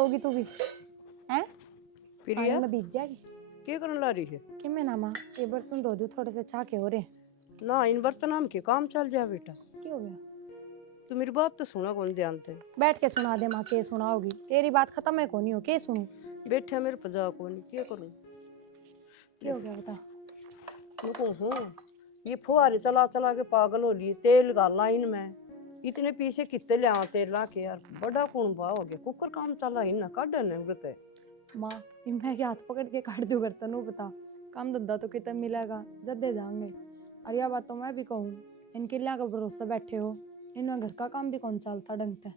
होगी तू भी हैं? पानी प्रिया में भीग जाएगी क्या करने ला रही है? कि मैं ना माँ ये बर्तन धो दूँ थोड़े से छाके हो रहे। ना इन बर्तनों के काम चल जा बेटा। क्या हो गया? तू मेरी बात तो सुना कौन ध्यान से। बैठ के सुना दे माँ, के सुनाओगी? तेरी बात खत्म है कौन हो, के सुनू? बैठे मेरे पजा को नहीं क्या करूं। क्या हो गया बता। रुको हूँ ये फुहारे चला चला के पागल हो लिए। तेल डालना इनमें इतने पीछे कितने ले आवा तेल ला के यार बड़ा कौन भाव हो गया। कुकर काम चला इन काटने उड़ते है। माँ मैं के हाथ पकड़ के काट दूँ बर्तन, वो बता काम धंधा तो कितना मिलेगा जब दे जाएंगे। और यह बात तो मैं भी कहूँ, इनके लिया का भरोसा बैठे हो, इनमें घर का काम भी कौन चलता ढंग से।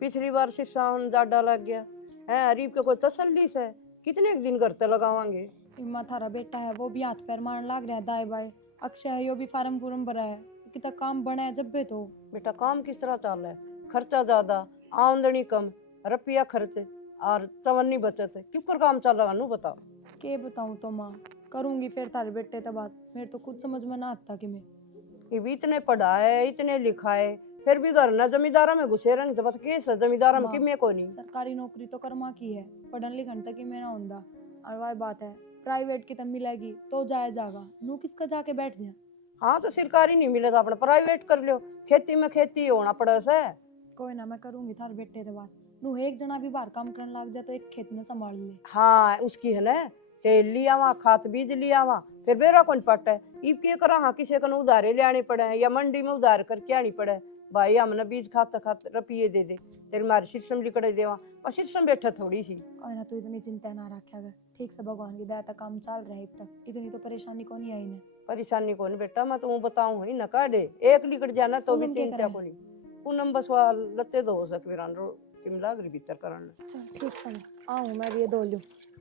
पिछली बार से सावन ज्यादा लग गया है। अरीब के कोई तसल्ली से कितने दिन करते लगावांगे। इम्मा थारा बेटा है वो भी हाथ पैर मारने लग रहा है दाएं बाएं। अक्षय है यो भी फार्म फूरम भरा है, कितना काम बना है जब भी तो। बेटा काम किस तरह चल रहा है? खर्चा ज्यादा आमदनी कम रुपया खर्च और चवन्नी बचत है। क्यों कर काम चल रहा है बताओ। के बताऊँ तो माँ, करूंगी फिर थारे बेटे तब बात। मेरे तो खुद समझ में ना आता कि मैं ये भी इतने पढ़ा है इतने लिखा है फिर भी घर ना जमींदारा में घुसे रहने तो बस केस है जमींदारा में माँ, कि मैं को नहीं। सरकारी नौकरी तो कर्मा की है, पढ़न लिखन तक ही मेरा होंदा। और वह बात है प्राइवेट की तब मिलेगी तो जाया जागा, नू किसका जाके बैठ जाए। हाँ तो सरकारी नहीं मिले तो अपना प्राइवेट कर लो। खेती में खेती होना पड़े से। कोई ना मैं करूंगी थारे बेटे से बात। नू एक जना भी बाहर काम करने लग जाए तो एक खेत में संभाल ले। हाँ उसकी है ना तेल लिया वहाँ खाद बीज लिया वहाँ फिर बेरा कौन पट है। इब के करा हाँ किसी को उधारे ले आने पड़े या मंडी में उधार करके आनी पड़े। भाई हमने बीज खाते खाते रुपये दे दे तेरे मारे सिस्टम लिखड़े देवा और सिस्टम बैठा थोड़ी सी। कोई ना तू इतनी चिंता ना रखे, अगर ठीक से भगवान की दया तक काम चल रहा है अब तक इतनी तो परेशानी को नहीं आई ने। परेशानी कौन बेटा मैं तो बताऊँ ही न काटे एक लिकड़ जाना तो भी पूनम क्या चिंता करे? को नहीं। पूनम बस वहाँ लत्ते धो सक किम लाग रही भीतर करन। चल ठीक से आऊँ मैं भी ये धो लूँ।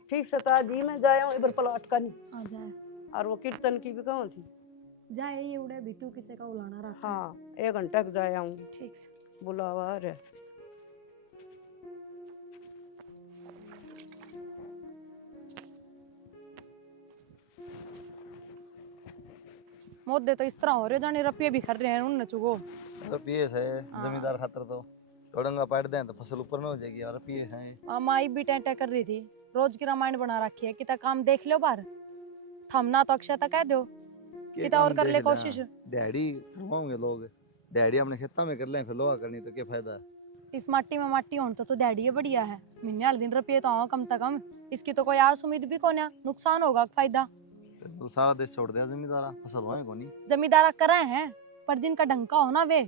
ठीक से ताजी में जाया हूँ इधर प्लॉट का नहीं। आ जाए और वो कीर्तन की भी कहाँ थी। जाए ये उड़े भी क्यों किसी का उलाना रखा है। हाँ 1 घंटा तक जाया हूँ ठीक से। बुलावा रे। मोदे तो इस तरह हो रहे जाने रुपये भी खर रहे हैं उन चुगो। रुपये है जमींदार खातर तो चौड़ंगा पाट दें तो फसल ऊपर में हो जाएगी। और रुपये है माई भी टेंटे कर रही थी, रोज की रामायण बना रखी है, कितना काम देख लो बाहर। थमना तो अक्षय तक कह दो कितना और कर ले कोशिश। दिहाड़ी करवाओगे लोग, दिहाड़ी अपने खेतों में कर लें फिर लोहा करनी तो क्या फायदा। इस माटी में माटी होने तो दिहाड़ी बढ़िया है, महीने वाले दिन रुपये तो आओ कम से कम। इसकी तो कोई आस उम्मीद भी कौन है, नुकसान होगा फायदा। तो सारा देश छोड़ दिया जमींदारा फसल होए को नहीं। जमींदारा करे हैं पर जिनका ढंका हो ना वे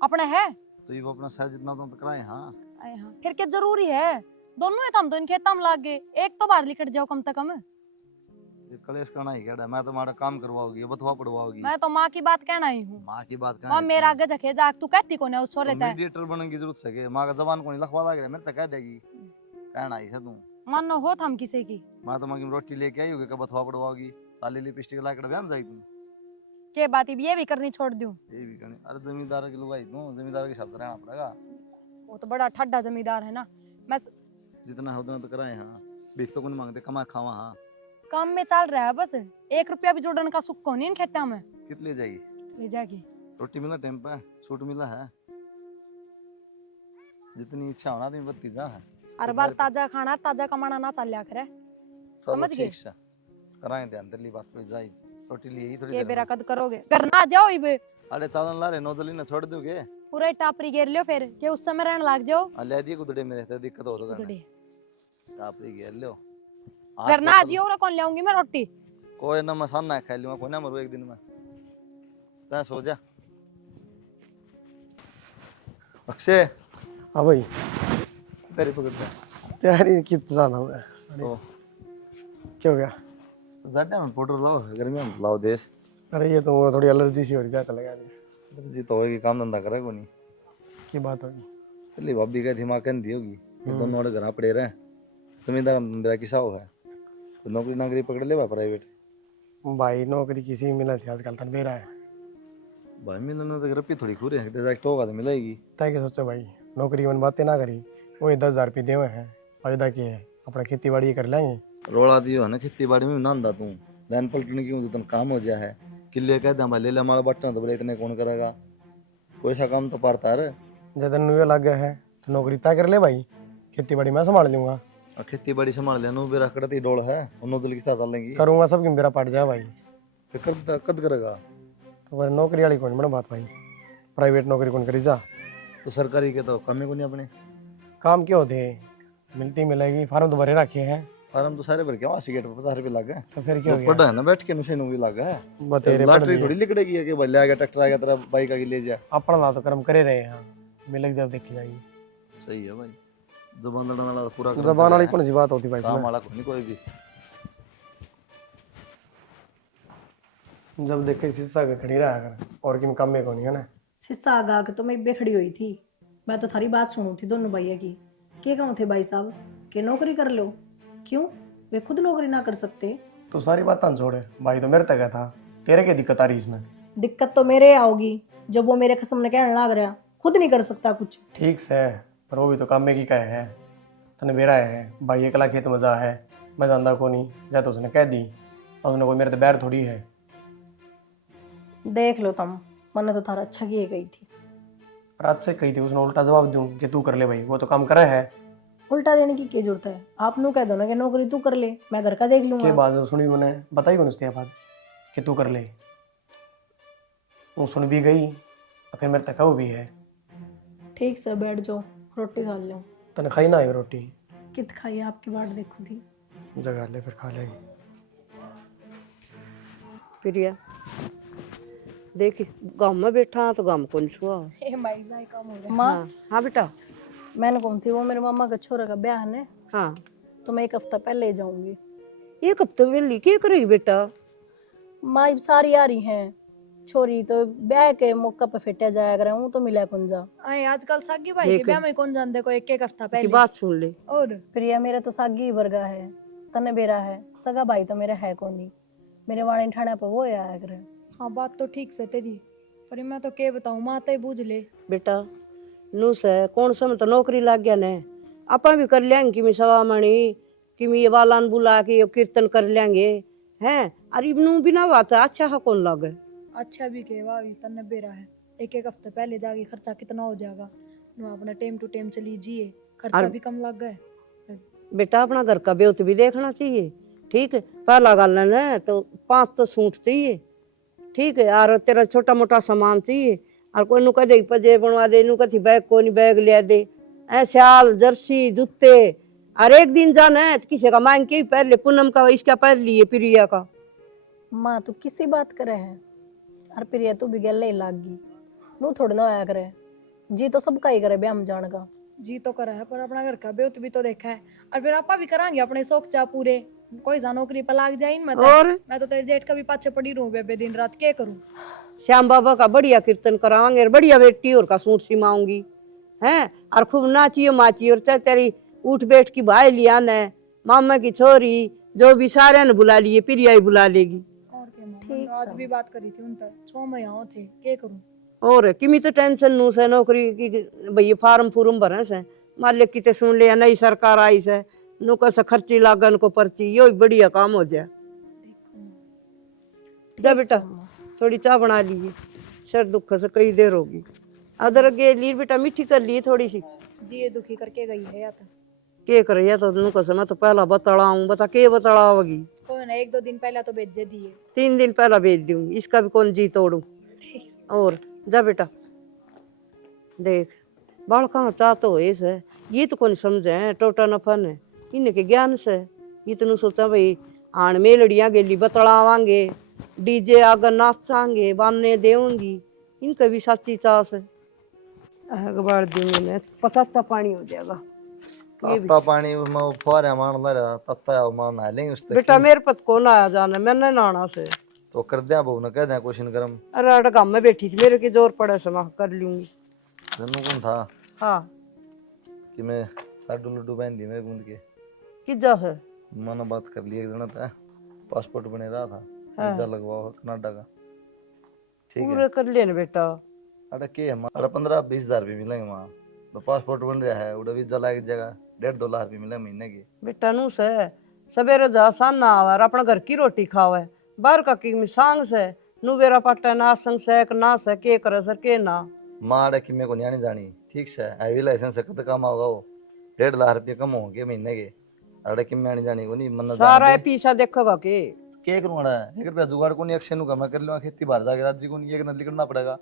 अपने है। तो ये वो अपना सह जितना तो कराए। हाँ आए हाँ फिर क्या जरूरी है, दोनों है काम तो इन खेतों में लाग गए, एक तो बाहर लिखट जाओ कम से कम। ये कलेश करना ही क्या मैं तुम्हारा काम करवाओगी बतवा पड़वाओगी। मैं तो माँ की बात कहना ही हूँ। माँ की बात माँ मेरा आगे जखे जा तू कहती कौन है उस छोरे ते। मीडिएटर बनने की जरूरत है माँ का जबान को नहीं लखवा लग रहा मेरे तक कह देगी कहना ही है तू। मानो हो थम किसी की माँ तो माँ की रोटी लेके आई होगी कब बतवा पड़वाओगी ताली लिपस्टिक ला कर व्यायाम जाएगी तुम। के बात ये भी करनी छोड़ दूं। ये भी करनी अरे जमींदार की लुगाई तू जमींदार के शब्द रहना पड़ेगा। वो तो बड़ा ठड्डा जमींदार है ना। मैं जितना है उतना तो कराए। हाँ बीच तो कौन मांगते कमा खावा। हाँ काम में चल रहा है बस, 1 रुपया भी जोड़ने का सुख को नहीं इन खेतों में। कितनी जाएगी ले जाएगी रोटी मिला टाइम पे सूट मिला है जितनी इच्छा होना तुम्हें बत्ती जा है। हर बार ताजा खाना ताजा कमाना ना चल करे, समझ गए। कराए ध्यान दिल्ली बात कोई जाई रोटी लिए थोड़ी के देर बेरा में। कद करोगे करना जाओ इबे। अरे चालन ला रे नौजली ने छोड़ दोगे पूरा टापरी घेर लियो फिर के उस समय रहने लग जाओ। ले दिए कुदड़े मेरे तो दिक्कत हो तो करना उधड़े टापरी घेर लो करना आज ही और कौन लाऊंगी मैं रोटी। कोई ना मैं सामना खा लूंगा कोई ना मरू एक दिन में तै सो जा। अक्षय हाँ भाई तेरी पकड़ता तैयारी कितना ज्यादा हुआ है। तो क्या हो गया? जाटे में पाउडर लाओ गर्मी में लाओ देश। अरे ये तो थोड़ी एलर्जी सी हो रही जाता लगा रही जी तो होगी काम धंधा करे को नहीं की बात होगी। चलिए भाभी का दिमाग कहती होगी ये दोनों वाले घर पड़े रहे जमींदार मेरा किसा हो है तो नौकरी नाकरी पकड़ ले प्राइवेट। भाई नौकरी किसी में मिला थी आजकल तक बेरा है भाई मिलने तो रुपये थोड़ी खूरे है डायरेक्ट होगा तो मिलेगी। तय के सोचो भाई नौकरी की बातें ना करी वही 10,000 रुपये देवे हैं फायदा की है अपना खेती बाड़ी कर लेंगे। रोड़ा दियो है ना खेती बाड़ी में नांदा तू दैन पलटने की तो तुम काम हो जाए है किले कह दे भाई ले ले हमारा बटन तो बोले इतने कौन करेगा कोई सा काम तो पारता है। ज्यादा नुए लग गया है तो नौकरी तय कर ले भाई खेती बाड़ी मैं संभाल लूंगा। खेती बाड़ी संभाल लेना मेरा कड़ती डोल है उन्होंने तो लिखता चल लेंगी करूंगा सब कि मेरा पट जाए भाई। फिर कद करेगा। तो फिर नौकरी वाली कौन बड़ा बात भाई, प्राइवेट नौकरी कौन करी जा। तो सरकारी के तो कमी को नहीं अपने काम क्यों होते, मिलती मिलेगी, फार्म तो भरे रखे हैं। फार्म तो सारे भर के 80 गेट पर 50 रुपये लग गए। तो फिर क्या हो जो गया, पढ़ा है ना बैठ के नुशे भी लग गए। बतेरे पढ़ लॉटरी लिए। थोड़ी लिखड़ेगी है कि भाई ले आ गया ट्रैक्टर आ गया तेरा बाइक आगे ले जा। अपना ला तो कर्म करे रहे हैं, मिलक जब देखी जाएगी। सही है भाई, जबान लड़ाने वाला पूरा काम जबान कर वाली रहा कौन सी बात होती भाई है। काम इसमें? वाला को नहीं कोई भी। जब देखे शीशा के खड़ी रहा कर और किम काम में कौन है ना। शीशा आगा के तो मैं इब्बे खड़ी हुई थी। मैं तो थारी बात सुनू थी दोनों भैया की। के कहूँ थे भाई साहब कि नौकरी कर लो, क्यों वे खुद नौकरी ना कर सकते? तो सारी बात छोड़े, भाई तो मेरे तक था, तेरे क्या दिक्कत आ रही इसमें? दिक्कत तो मेरे आओगी जब वो मेरे कसम ने कहने लग रहा खुद नहीं कर सकता कुछ। ठीक से, पर वो भी तो काम में की कहे है, तने मेरा है भाई अकेला खेत मजा है, मैं जानदा को नहीं या तो उसने कह दी और उसने कोई मेरे तो बैर थोड़ी है। देख लो तुम, मैंने तो थारा अच्छा किए गई थी। रात से कही थी उसने उल्टा जवाब दूं कि तू कर ले भाई, वो तो काम करे है। उल्टा देने की क्या जरूरत है, आप नू कह दो ना कि नौकरी तू कर ले, मैं घर का देख के लूंगा। बात सुनी उन्हें बताई कौन उसने बात कि तू कर ले, वो सुन भी गई और फिर मेरे तक वो भी है। ठीक से बैठ जाओ, रोटी खा लो। तने खाई ना है रोटी? कित खाई आपकी बाट देखो थी। जगा ले फिर खा लेगी। प्रिया देख गाँव में बैठा तो गाँव कौन छुआ। भाई साहब काम हो रहा माँ हाँ हाँ बेटा। मैंने कौन थी वो मेरे मामा का छोरे का ब्याह है, हाँ तो मैं 1 हफ्ता पहले ही जाऊंगी। एक हफ्ते वेली क्या करेगी बेटा? माँ अब सारी आ रही हैं, छोरी तो ब्याह के मौका पे फिटिया जाया करे हूँ तो मिला कौन जा। है। आजकल सागी भाई के देख। ब्याह में कौन जानते को एक हफ्ता की पहले। बात सुन ले। और प्रिया मेरा तो सागी वर्गा है, तने बेरा है, सगा भाई तो मेरा है कौन नहीं, मेरे वाणी ठाणे पर वो आया करे। हाँ बात तो ठीक से तेरी, पर मैं तो के बताऊं, माँ तो बूझ ले। बेटा नू से कौन सा में तो नौकरी लग गया ने, आपा भी कर लेंगे कि मैं सवा मणि कि मैं ये वालान बुला के ये कीर्तन कर लेंगे हैं। अरे नू बिना बात अच्छा है कौन लगे। अच्छा भी के वाह तन्ने बेरा है, एक हफ्ते पहले जाके खर्चा कितना हो जाएगा। नु अपना टाइम टू टाइम चली जिए, खर्चा और- भी कम लग गए। बेटा अपना घर का ब्योत भी देखना चाहिए। ठीक है पहला गल है तो 5 तो सूट चाहिए। ठीक है और तेरा छोटा मोटा सामान चाहिए। और कोई नु कह दे पजे बनवा दे, नु कथी बैग को नहीं बैग लिया दे, ऐ शाल जर्सी जूते। और एक दिन जाना है तो किसी का मांग के ही पहन ले, पूनम का इसका पहन लिए प्रिया का। माँ तू किसी बात करे है, और प्रिया तू भी गले ही लाग गई, नू थोड़ा ना आया करे, जी तो सबका ही करे ब्याह में जाने का। जी तो करा है पर अपना घर का ब्योत भी तो देखा है, और फिर आपा भी करांगे अपने शौक चा पूरे। कोई सा नौकरी पर लाग जाए मत। और मैं तो तेरे जेठ का भी पाछे पड़ी रहूं बेबे दिन रात, क्या करूं। श्याम बाबा का बढ़िया कीर्तन करावांगे और बढ़िया बेटी और का सूट सिमाऊंगी हैं। और खूब नाचियो माचियो और चाहे तेरी उठ बैठ की भाई लिया न मामा की छोरी जो भी सारे ने बुला लिए प्रिया ही बुला लेगी। और क्या मां, ठीक आज सब। भी बात करी थी उन तक 6 महीने थे, क्या करूं। और किमी तो टेंशन नू से नौकरी की भई फार्म फूरम भरे से मालिक की ते सुन लिया नई सरकार आई से नु कैसे खर्ची लागन को पर्ची यो बढ़िया काम हो जाए। जा बेटा थोड़ी चाय बना लीजिए, सर दुख से कई देर होगी। अदरक के लिए बेटा मीठी कर लिए थोड़ी सी। जी ये दुखी करके गई है या तो के कर या तो नु कैसे मैं तो पहला बतलाऊं बता के बतलाओगी। कोई ना 1-2 दिन पहले तो भेज दिए। 3 दिन पहला भेज दूंगी, इसका भी कौन जी तोड़ू। और जा बेटा देख बाल कहाँ चाहते हो ऐसे, ये तो कौन समझे है टोटा नफन है इनके ज्ञान से। ये तो सोचा भाई आण मेलड़ियाँ गेली बतलावांगे, डीजे आगर नाचांगे बाने देऊंगी, इनका भी साची चास है। अखबार दूंगी 50 पानी हो जाएगा। ये भी तत्ता पानी में फुहारे मारना रहा तत्ता मार नहा लेंगे उससे। बेटा मेरे पत कौन आया जाना, मैंने नहाना से। तो कर दिया बहू ने कह दिया क्वेश्चन करम। अरे अरे गाँव में बैठी थी मेरे की जोर पड़े से मैं कर लूंगी। जन्नू कौन था हाँ कि मैं लाडू लड्डू पहन दी मैं गूंद के किजा है। मानो बात कर ली एक जना था, पासपोर्ट बने रहा था वीजा लगवाओ कनाडा का। ठीक है पूरे कर लेने बेटा। अरे के हमारा 15-20 हजार रुपये मिलेंगे वहाँ तो पासपोर्ट बन रहा है उड़ा वीजा लग जाएगा 1.5-2 लाख रुपये मिले महीने के। बेटा नू से सवेरे जा साना आवा अपना घर की रोटी खावे, बाहर का की सांग से नू बेरा पट्टा ना संग से ना से के करे सर के ना। माँ अरे कि मेरे को नहीं जानी ठीक से हैवी लाइसेंस है कद काम होगा वो 1.5 लाख रुपये कम हो गए महीने के। अरे कि मैं नहीं जानी को नहीं मन सारा ये पीछा देखोगा के के करूंगा 1 रुपया जुगाड़ को नहीं, अक्षय नु का मैं कर लूंगा, खेती बाहर जाके राज्य को नहीं एक नदी करना पड़ेगा।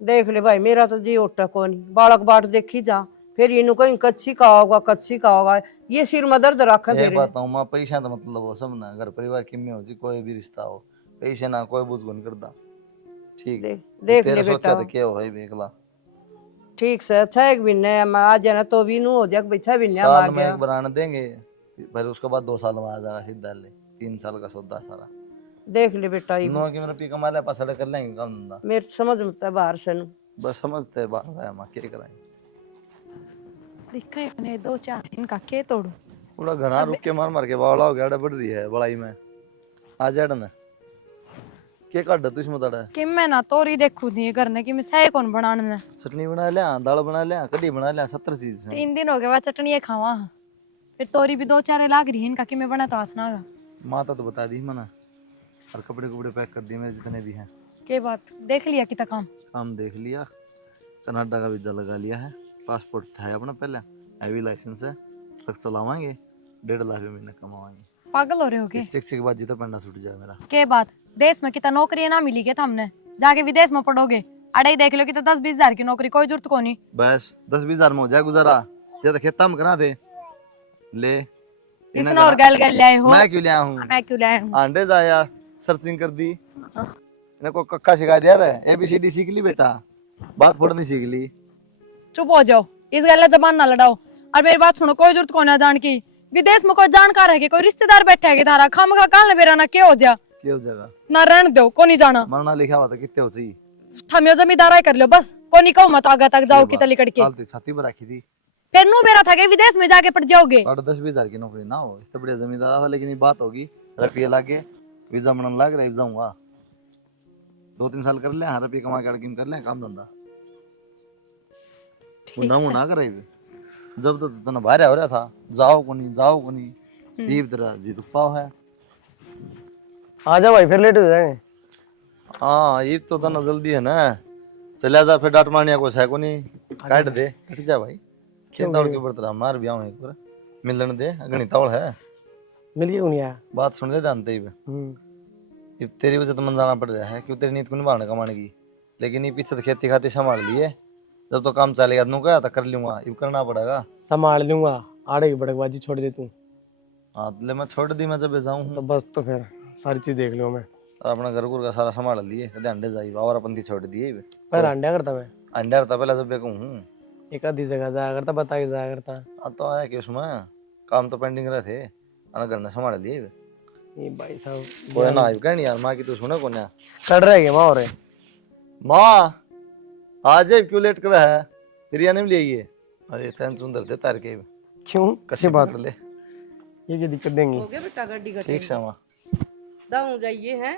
देख ले भाई, मेरा तो जी ओटा को नहीं, बालक बाट देखी जा, फिर इन्हू कहीं कच्ची का होगा, कच्ची का होगा, ये सिर में दर्द रखा एक मेरे। बात हूँ माँ, पैसा तो मतलब हो सब ना, घर परिवार की में हो जी कोई भी रिश्ता हो, पैसे ना कोई बुझ नहीं करता। ठीक देख तेरा ले सोचा बेटा, तो क्या हो भाई बेकला ठीक से अच्छा एक महीने मैं आ जाना तो भी नू हो जाए, बच्चा भी नहीं आ साल में गया। एक बार आने देंगे, फिर उसके बाद 2 साल में आ जाएगा सीधा ले, 3 साल का सौदा सारा। देख ले बेटा, ये नौ की मेरा पी कमा ले पास कर लेंगे काम धंधा, मेरे समझ में आता है बाहर से नू। बस समझते हैं बात है माँ क्या कराएंगे। दिखा इतने 2-4 इनका के तोड़ू। पूरा घना रुक के मार मार के बावला हो गया, अड़ा बढ़ रही है बड़ाई में आ जाए ना के काट तू इसमें तड़ा कि मैं ना तोरी देखू थी करने की, मैं सही कौन बनाने ने। चटनी बना लिया, दाल बना लिया, कढ़ी बना लिया, 70 चीज है। 3 दिन हो गए वह चटनी खावा, फिर तोरी भी 2-4 लाग रही है इनका कि मैं बना तो आसना का। माता तो बता दी मना, और कपड़े कपड़े पैक कर दिए मेरे जितने भी हैं। के बात देख लिया कितना काम। काम देख लिया, कनाडा का वीजा लगा लिया है, पासपोर्ट था अपना पहले, हैवी लाइसेंस है, तक चलावाएंगे, 1.5 लाख महीने कमावाएंगे। पागल हो रहे हो के? चेक के बाद जितना पंडा छूट जाए मेरा। के बात, देश में कितना नौकरी ना मिली के हमने, जाके विदेश में पढ़ोगे, अड़े देख लो कि 10-20 हजार की नौकरी, कोई जरूरत को नहीं। बस 10-20 हजार में हो जाए गुजारा, या तो खेता में करा दे ले। इसने और गल गल लाए हो, मैं क्यों लिया हूँ, मैं क्यों लाया हूँ? आंडे जाया सर्चिंग कर दी, इन्हें को कक्का सिखा दिया रे, ABCD सीख ली बेटा, बात फोड़नी सीख ली। चुप हो जाओ, इस गल जबान ना लड़ाओ। और मेरी बात सुनो, कोई जरूरत को ना जान की, विदेश में कोई जानकार है कि कोई रिश्तेदार बैठा है कि धारा खाम खा काल मेरा ना क्या हो जा क्या जगह ना, रहन दो को नहीं जाना। मरना लिखा हुआ था कितने हो सही, थमियो जमींदारा कर लो बस, को नहीं कहूँ मत आगे तक जाओ कि तली कड़के। काल तक छाती पर रखी थी, फिर नू बेरा था कि विदेश में जाके पड़ जाओगे। 10-20 हजार की नौकरी ना हो, इससे बढ़िया जमींदार था, लेकिन ये बात होगी रुपये लागे वीजा मनन लाग रहा, जाऊंगा 2-3 साल कर ले, हाँ रुपये कमा के अड़किन कर ले काम धंधा, ना करे। जब तो तना बाहर हो रहा था, जाओ को नहीं दीप तेरा जी तो पाव है। आ जा भाई, फिर लेट हो जाएंगे। हाँ ये तो तना जल्दी है ना, चला जा फिर डांट मारनिया कुछ है को नहीं, काट दे हट जा भाई, खेत दौड़ के ऊपर तेरा मार भी आऊं एक बार, मिलन दे अगनी तौल है, मिल गया नहीं आया। बात सुन दे जानते ही तेरी वजह तो मन जाना पड़ रहा है, क्यों तेरी नीत को निभाने कमाने की, लेकिन ये पीछे तो खेती खाती संभाल लिए, जब तो काम चलेगा नू क्या था कर लूंगा, ये करना पड़ेगा। संभाल लूंगा, आड़े की बड़कबाजी छोड़ दे तू। हाँ ले मैं छोड़ दी, मैं जब जाऊँ तो बस, तो फिर सारी चीज देख लो मैं। अपना घर का सारा संभाल लिए, कदे अंडे जाई और अपन थी छोड़ दिए, पर अंडा करता मैं, अंडा रहता पहले जब कहूँ एक आधी जगह जाया करता, बता के जाया करता। अब तो आया कि उसमें काम तो पेंडिंग रहे थे, अना घर ने संभाल लिए, ये भाई साहब कोई ना आयु कहनी यार माँ की, तू सुने को ना कर रहे हैं माँ, और माँ आज क्यों लेट कर है, बिरयानी में ले आइए। अरे चैन सुंदर थे तार के क्यों कसी बात कर ले, ये क्या दिक्कत देंगी। हो गया बेटा, गड्डी गड्डी ठीक से माँ दाऊ जाइए हैं,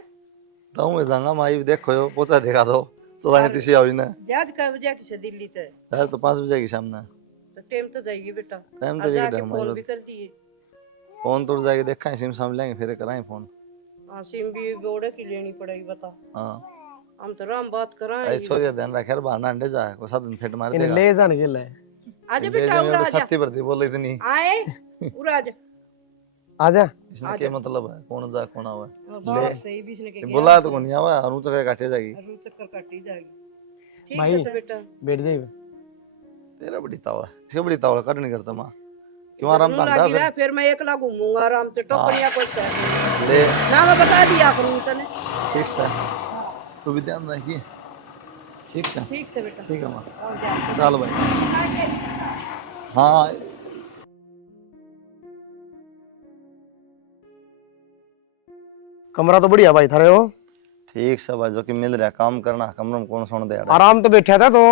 तो मैं जाऊंगा माँ, ये देखो यो पोचा देखा दो सदा नहीं तीसी आई ना, जहाज कब बजे किसे दिल्ली तक, यार तो 5 बजे की शाम ना, तो टाइम तो जाएगी बेटा, टाइम अब तो जाके जाएगी फोन भी कर दिए। फोन तोड़ जाके देखा सिम साम लेंगे फिर कराएं फोन। हाँ सिम भी बोड़े की लेनी पड़ेगी बता, हाँ हम तो राम बात अरे कराएं। छोरी ध्यान रखे बाहर अंडे जाए कोई साधन फेट मार इन्हें देगा। ले जाने के लिए आजा ले बेटा, जाने उरा में तो आजा, छाती भर दी बोल इतनी, आए उरा आजा, आजा। इसने क्या मतलब है कौन जा कौन आवा, बाहर से ही बीच ने के बोला तो नहीं आवा और ऊंचा काटे जाएगी। रू चक्कर काटी जाएगी। ठीक भाई, है तो बेटा, बैठ जाइए। तेरा बड़ी तावा है, इसका बड़ी तावा कट नहीं करता माँ, क्यों आराम ना तंगा गिरा फिर मैं एकला घूमूंगा आराम से, टोकरिया को से ले ना मैं बता दिया करूं तने। ठीक से तू भी ध्यान रखिए, ठीक से ठीक से बेटा, ठीक है माँ, और जा चल भाई। हाँ कमरा तो बढ़िया भाई थारे हो, ठीक से भाई, जो कि मिल रहा है काम करना, कमरे में कौन सोने दे रहा आराम तो बैठा था तो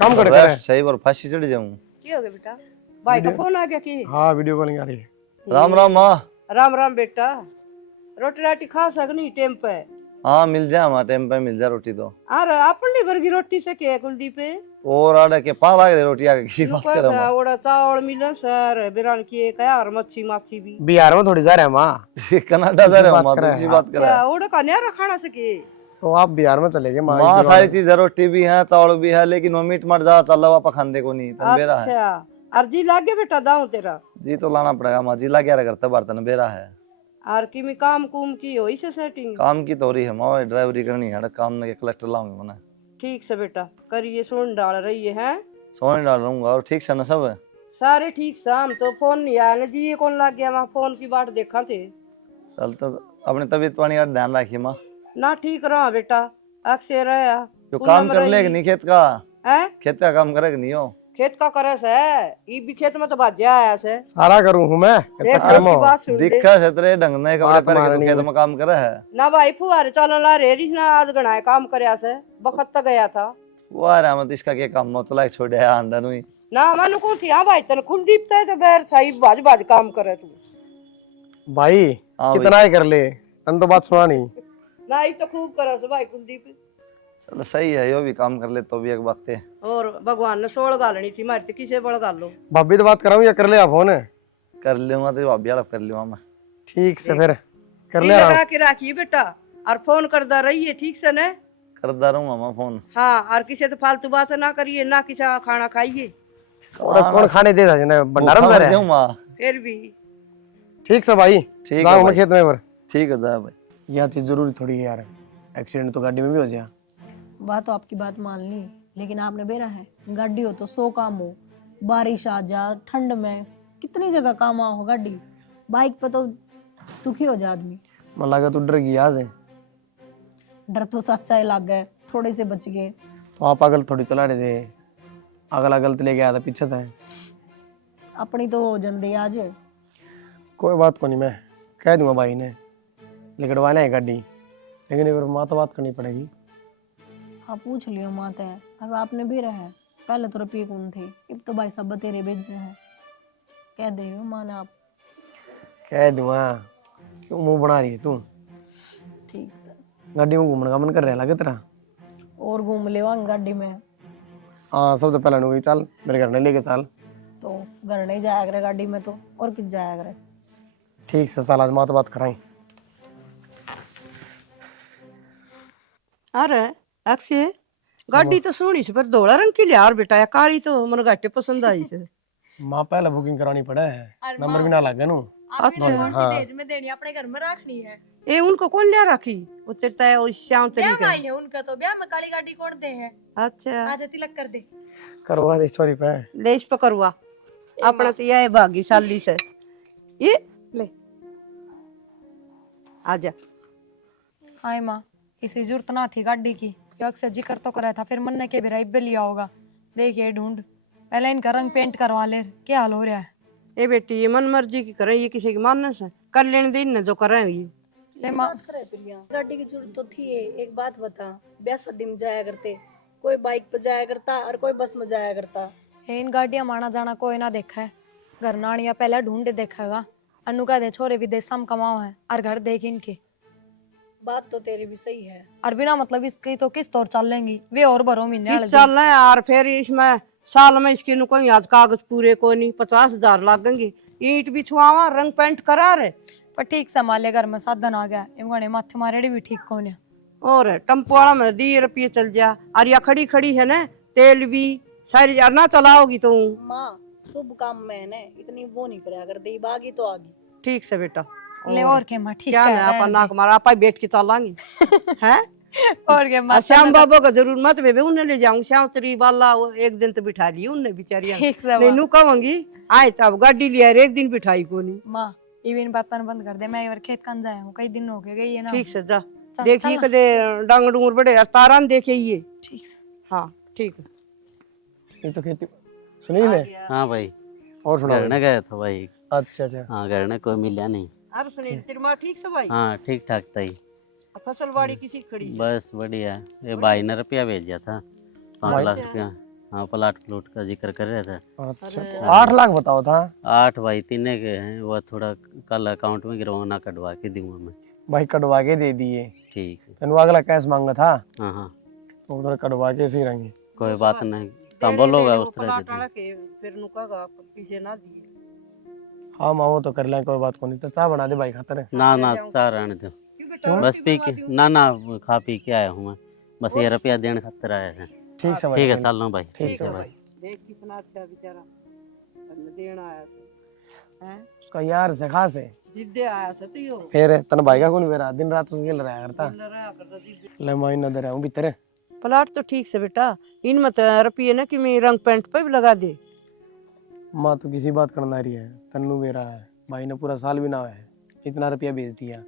काम कर है, सही बार फांसी चढ़ जाऊं। क्या हो गया बेटा, भाई का फोन आ गया कि हाँ वीडियो कॉलिंग आ रही है। राम राम माँ। राम राम बेटा, रोटी राटी खा सकनी टाइम पे, हाँ मिल जाए हमारे टाइम पे मिल जाए रोटी तो, अरे अपनी वर्गी रोटी से के कुलदीप पे और आड़े के 5 लाख रोटी आगे की बात कर रहा हूँ। ओड़ा चावल मिलन सर बिरान की एक है और मच्छी माछी भी, बिहार में थोड़ी जा रहे हैं माँ, कनाडा जा रहे हो बात माँ, कर रहे हैं। दूसरी बात कर रहा है ओड़ा का न्यारा खाना सके। तो आप बिहार में चले गए माँ। माँ, सारी चीज है, रोटी भी है चावल भी है, लेकिन वो मीट मट ज्यादा चल रहा पापा खाने को नहीं तन बेरा है। अच्छा अर्जी लागे बेटा दाऊ तेरा जी तो लाना पड़ेगा माँ जी, ला क्या करता बर्तन बेरा है। और की में काम कुम की हो इसे सेटिंग काम की तो हो रही है माँ, ड्राइवरी करनी है, काम में कलेक्टर लाऊंगा मैंने। ठीक से बेटा करिए, सुन डाल रही है सोने डाल रहूंगा। और ठीक से ना सब? सारे ठीक शाम तो फोन नहीं आया ना जी, ये कौन लग गया वहाँ फोन की बाट देखा थे। चल तो अपनी तबीयत पानी का ध्यान रखिए माँ। ना ठीक रहा बेटा, अक्सर रहा जो काम कर ले नहीं खेत का, है खेत का काम करे नहीं हो? खेत का करे से ये भी खेत में तो बाजा आया से सारा करूं हूं मैं देख उसकी बात सुन ले। दिखा से तेरे ढंग ने कपड़े बात पहन के मारनी तू खेत है। में काम करे है। ना भाई फुहारे चलो ला रे ना आज गणाए काम करया से बखत तक गया था वो आ रहा मत इसका क्या काम मोतला छोड़े अंडा नुई। ना मन को थी। हाँ भाई तन कुलदीप तो तो बैर सही बाज बाज काम करे तू भाई। हाँ कितना ही कर ले, तन तो बात सुना नहीं। ना ये तो खूब करे से भाई कुलदीप। चल सही है, यो भी काम कर ले तो भी एक बात है। और भगवान ने सोल गालनी थी मारती किसे बड़ गाल लो। भाभी तो बात कराऊं या कर ले आप फोन? कर लूंगा तेरी भाभी वाला कर लूंगा मैं। ठीक से फिर कर ले लगा आराम। के रखिए बेटा और फोन करदा रहिए ठीक से ने। करदा रहूंगा मैं फोन। हाँ और किसी तो फालतू बात ना करिए, ना किसी का खाना खाइए और कौन खाने दे था ना भंडारा में भूखा मर रहे। जाऊं माँ। फिर भी। ठीक से भाई, ठीक जाऊं है मैं भाई। खेत में पर। ठीक है जा भाई। यह चीज जरूरी थोड़ी है यार, एक्सीडेंट तो गाड़ी में भी हो जाए। बात तो आपकी बात मान ली, लेकिन आपने बेरा है गाड़ी हो तो 100 काम हो, बारिश आ जा ठंड में कितनी जगह काम हो गाड़ी, बाइक पे तो दुखी हो जा आदमी। मन लगा तू डर गई आज। डर तो सच्चा ही लग गए, थोड़े से बच गए। तो आप अगल थोड़ी चला रहे थे, अगल अगल तो लेके आया था पीछे था। अपनी तो जल्दी आज। कोई बात को नहीं, मैं कह दूंगा भाई ने लिखड़वाना है गाड़ी, लेकिन एक बार माँ तो बात करनी पड़ेगी। आप पूछ लियो माते हैं, अब आपने भी रहे पहले तो रुपये कौन थे, अब तो भाई सब तेरे बेच हैं। कह दे माने आप। कह दूंगा, क्यों मुंह बना रही है तू? ठीक से गाड़ी में घूमने का मन कर रहा है लगे तेरा? और घूम ले गाड़ी में हाँ सब तो पहले नहीं चल मेरे घर ने लेके चल। तो घर नहीं जाया करे गाड़ी में तो और किस जाया करे। ठीक से चल, आज माँ तो बात कराई। अरे अक्षय गाड़ी तो सोनी से पर धोला रंग की लिया बेटा, या काली तो मन घाटे पसंद आई से। माँ पहले बुकिंग करानी पड़े है, नंबर भी ना लग गया नु। अच्छा हाँ में देनी अपने घर में रखनी है। ए उनको कौन लिया रखी उतरता है वो श्याम तरीके। है उनका तो ब्याह में काली गाड़ी कौन दे है। अच्छा आज तिलक कर दे। करवा दे छोरी पे। ले इस पकड़वा अपना तो यह भाग्यशाली से ये ले आजा। हाय माँ, इसी जरूरत ना थी गाड़ी की, ये अक्सर जिक्र तो करा था, फिर मन ने के भी राइब लिया होगा। देखिए ढूंढ, पहले इनका रंग पेंट करवा ले, क्या हाल हो रहा है। ए बेटी ये मन मर्जी की करें, ये किसी की मानस है, कर लेने दे इन्हें जो करें ये। ले माँ, गाड़ी की जरूरत तो थी। एक बात बता, ब्याह शादी में जाया करते, कोई बाइक पे जाया करता और कोई बस में जाया करता। ये इन गाड़ियां माना जाना कोई ना देखा है, घर नानिया पहले ढूंढे देखेगा। अनु का दे छोरे विदेश में कमाओ है और घर देख इनके। बात तो तेरी भी सही है। और बिना मतलब इसकी तो किस तौर चल लेंगी वे, और भरो महीने वाले किस चल रहे हैं यार, फिर इसमें साल में इसके नु कोई आज कागज पूरे कोई नहीं, 50,000 लागेंगे। ईंट भी छुआवा रंग पेंट करा रहे पर ठीक संभाले, घर में साधन आ गया, इमगने माथे मारे भी ठीक कौन है। और टम्पो वाला में 10 रुपये चल जा, और या खड़ी खड़ी है ना तेल भी सारी यार ना चलाओगी तो। माँ शुभ काम में ने इतनी वो नहीं करा कर दे, बागी तो आगी। ठीक से बेटा। ले और के माँ ठीक क्या है, है अपन नाक मारा आपा बैठ के चलांगे हैं। और के माँ और श्याम बाबा का जरूर मत बेबे, उन्हें ले जाऊंगी श्याम तेरी वाला वो एक दिन तो बिठा ली उन्हें बिचारियां। ठीक से नहीं नू कहूंगी आए तब गाड़ी लिया एक दिन बिठाई को नहीं। माँ इवन बातन बंद कर दे, मैं एक बार खेत कन जाया हूँ, कई दिन हो गए ये ना। ठीक से जा चल, देखिए चल। कदे डांग डूंगर बड़े तारा देखे ये। ठीक से हाँ ठीक है। ये तो खेती सुनील है। हाँ भाई, और सुना घर गया था भाई। अच्छा अच्छा। हाँ घर में कोई मिला नहीं। अरे सुनील तेरी माँ ठीक से भाई? हाँ ठीक ठाक था ही। फसल बाड़ी किसी खड़ी है? बस बढ़िया। ये भाई ने रुपया भेजा था 5 लाख रुपया। हाँ प्लाट प्लूट का जिक्र कर रहे थे। अच्छा 8 लाख बताओ था 8 भाई तीने के हैं, वो थोड़ा कल अकाउंट में गिरवाना कटवा के दूंगा मैं। भाई, कटवा के दे दिए। ठीक है। तेन अगला कैश मांगा था हाँ हाँ तो उधर कटवा के सही रहेंगे। कोई बात नहीं, कम बोलोगा उस तरह प्लाट से। वाला के फिर नु कहा पीछे ना दिए। हाँ माँ वो तो कर लें, कोई बात को नहीं। तो चाय बना दे भाई खातर। ना ना चाह रहने दो, क्यों बेटा बस पी के ना खा पी के आया हूँ मैं, बस ये रुपया देने खातिर आया है। ठीक से ठीक है चल लो भाई। ठीक से भाई देख कितना अच्छा बेचारा। देना आया से हैं उसका यार से खास है। जिद्दे आया से तो यो फिर तन भाई का कौन मेरा दिन रात उसके खेल रहा करता। मिल रहा करता जिद्दे ले मैं न दे रहा हूँ भीतर। प्लाट तो ठीक से बेटा इन मत रुपये ना कि मैं रंग पेंट पे भी लगा दे। माँ तो किसी बात करना रही है तन्नू मेरा है भाई ने पूरा साल भी ना है इतना रुपया भेज दिया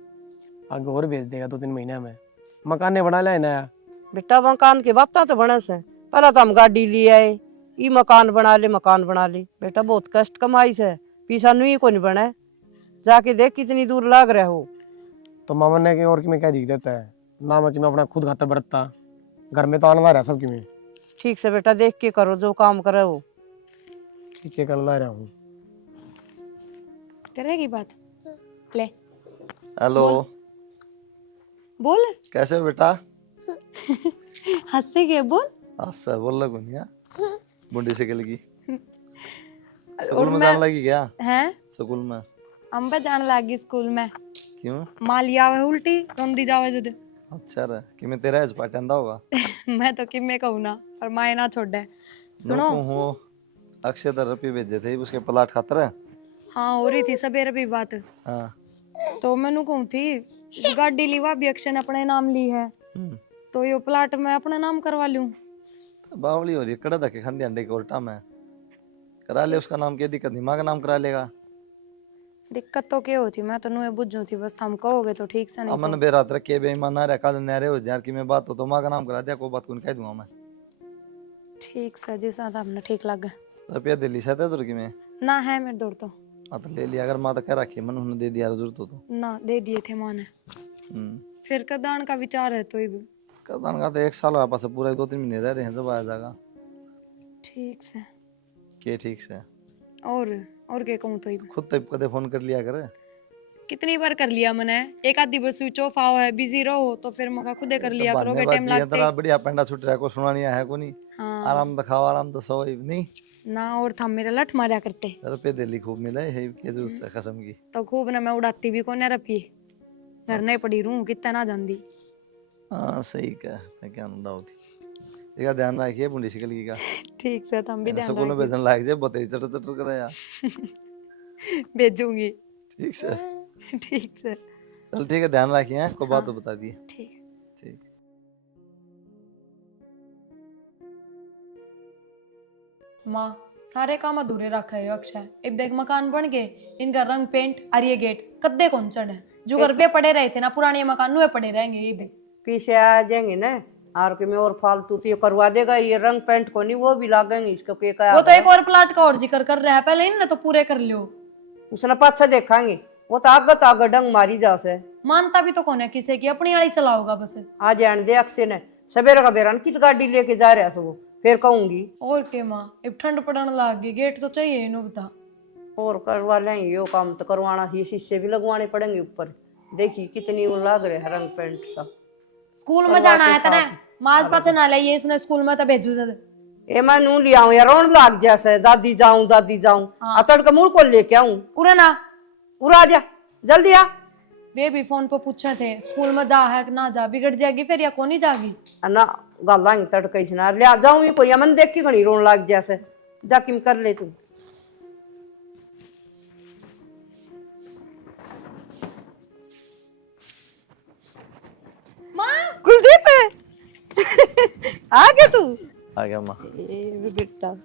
आगे और भेज देगा 2-3 महीने में मकान ने बना लिया है नया। बेटा मकान के बात तो बना से पहले तो हम गाड़ी ले आए ई मकान बना ले बेटा बहुत कष्ट कमाई से पीछा नहीं को नहीं बना जाके देख कितनी दूर लाग रहा हो। तो मामा ने कि और कि मैं क्या दिख देता है ना मैं कि मैं अपना खुद खाता बरतता घर में तो आना रहा सब कि मैं ठीक से बेटा देख के करो जो काम करे वो। ठीक है करना रहा हूँ। करेगी बात। ले हेलो, बोल। कैसे हो बेटा? हंसे के बोल। अच्छा बोल लगो नहीं बुंडी से गल की और स्कूल में मैं जाने लगी क्या? हैं स्कूल में अम्बा जाने लगी स्कूल में। क्यों? मालिया आवे उल्टी रोंदी जावे जद। अच्छा रे कि मैं तेरा इस पाटंदा होगा मैं तो किम्मे कहूँ ना पर माए ना छोड़ दे। सुनो नुकू हो अक्षय दर रुपये भेजे थे उसके प्लाट खातर है। हाँ हो रही थी सवेरे भी बात। हाँ तो मैनू कहूँ थी गाड़ी लीवा भी अक्षय ने अपने नाम ली है तो यो प्लाट मैं अपने नाम करवा लूं। बावली हो रही है कड़ा धक्के खांदी अंडे के उल्टा में करा ले उसका नाम क्या दिक्कत नहीं माँ का नाम करा लेगा। दिक्कत तो क्या होती मैं तो नुए बुझू थी बस हम कहोगे तो ठीक से नहीं अमन तो। बेरात रखे बेईमान ना रखा न्यारे हो यार की मैं बात तो माँ का नाम करा दिया कोई बात को नहीं कह दूंगा मैं। ठीक से जिस हमने ठीक लग गया रुपया दिल्ली से तुर की मैं ना है मेरे दौड़ तो हाँ तो ले लिया अगर माँ तो कह रखी मन उन्होंने दे दिया जरूरत हो तो। ना दे दिए थे माँ ने। फिर कदान का विचार है तो ही भी। कदान का तो 1 साल हुआ पास पूरा 2-3 महीने रह रहे हैं जब आया जाएगा। ठीक से के ठीक से और क्या कहूँ तो ही भी। खुद तो कदे फोन कर लिया करे। कितनी बार कर लिया मैंने एक आधी बार स्विच ऑफ आओ है बिजी रहो तो फिर मका खुदे कर लिया करोगे टाइम लगते। तेरा बढ़िया पेंडा छूट रहा है को सुना नहीं है को नहीं। हाँ आराम तो खाओ आराम तो सो नहीं ना और था मेरा लठ मारा करते रुपये दिल्ली खूब मिला है के जरूरत है कसम की। तो खूब ना मैं उड़ाती भी कौन रपिए घर नहीं पड़ी रहूं कितना ना जानदी। हाँ सही कह मैं क्या डाउट थी इसका ध्यान रखिए बुंडी शिकल की का ठीक से हम भी ध्यान स्कूल में भेजने लायक जे बताइए चटर चटर करे यार भेजूंगी। ठीक से ठीक से चल ठीक है ध्यान रखिए कोई बात तो बता दिए ठीक। ठीक। माँ सारे काम अधूरे रखा है अक्षय अब देख मकान बन गए इनका रंग पेंट और ये गेट कद्दे कौन चढ़ है जो घर पे पड़े रहे थे ना पुराने मकान नुए पड़े रहेंगे ये भी। पीछे आ जाएंगे ना और के में और फालतू तो ये करवा देगा ये रंग पेंट को नहीं वो भी लागेंगे इसको के का वो तो एक और प्लाट का और जिक्र कर रहा है पहले इन तो पूरे कर लियो। उसने पाछा देखांगे वो तो आगे डंग मारी जा से मानता भी तो कौन है किसी की अपनी आड़ी चलाओगा बस। आ जान दे अक्षय ने सवेरे का बेरान कित गाड़ी लेके जा रहा है वो फिर कहूंगी और के माँ अब ठंड पड़ने लग गई गेट तो चाहिए इन्हों बता। और करवा लेंगे यो काम तो करवाना ये शीशे भी लगवाने पड़ेंगे ऊपर देखिए कितनी वो लाग रहे हैं रंग पेंट सब। स्कूल में जाना है तेरे माज पाचे ना लाइए इसने स्कूल में तो भेजू जद। ए मैं नू ले आऊं यार रोन लाग जैसे दादी जाऊं अतड़ का मूल को लेके आऊं उरे ना उड़ा जा जल्दी आ वे भी फोन पे पूछे थे स्कूल में जा है कि ना जा बिगड़ जाएगी फिर या कोनी जागी। ना गालांगी तड़के ना ले जाऊं ही कोई मन देख के घणी रोन लाग जैसे जा किम कर ले तू। माँ कुलदीप आ गया तू आ गया माँ ए बेटा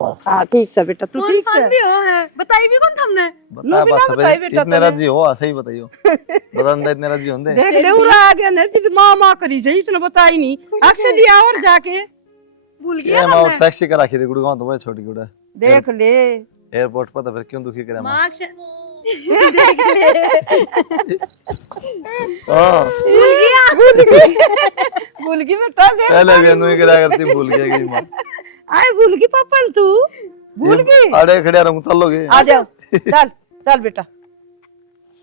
हाँ ठीक से बेटा तू ठीक से भी हो है बताई भी कौन हमने। बताया बिना बात बताए सब बेटा इतने तूने। राजी हो सही बताइयो बता दे इतने राजी होंगे देख ले उरा आ गया ना जित माँ करी से इतना बताई नहीं अक्सर लिया और जाके भूल ये माँ टैक्सी करा के दे गुड़गांव तो वही छोटी गुड़ा देख ले एयरपोर्ट पर तो फिर क्यों दुखी करे माँ। माँ अक्षय हाँ भूल गई बेटा देख पहले भी अनुई करा करती भूल गया गई माँ। आए भूल गई पापा तू भूल गई अरे खड़े रहूं चलोगे आ जाओ चल चल बेटा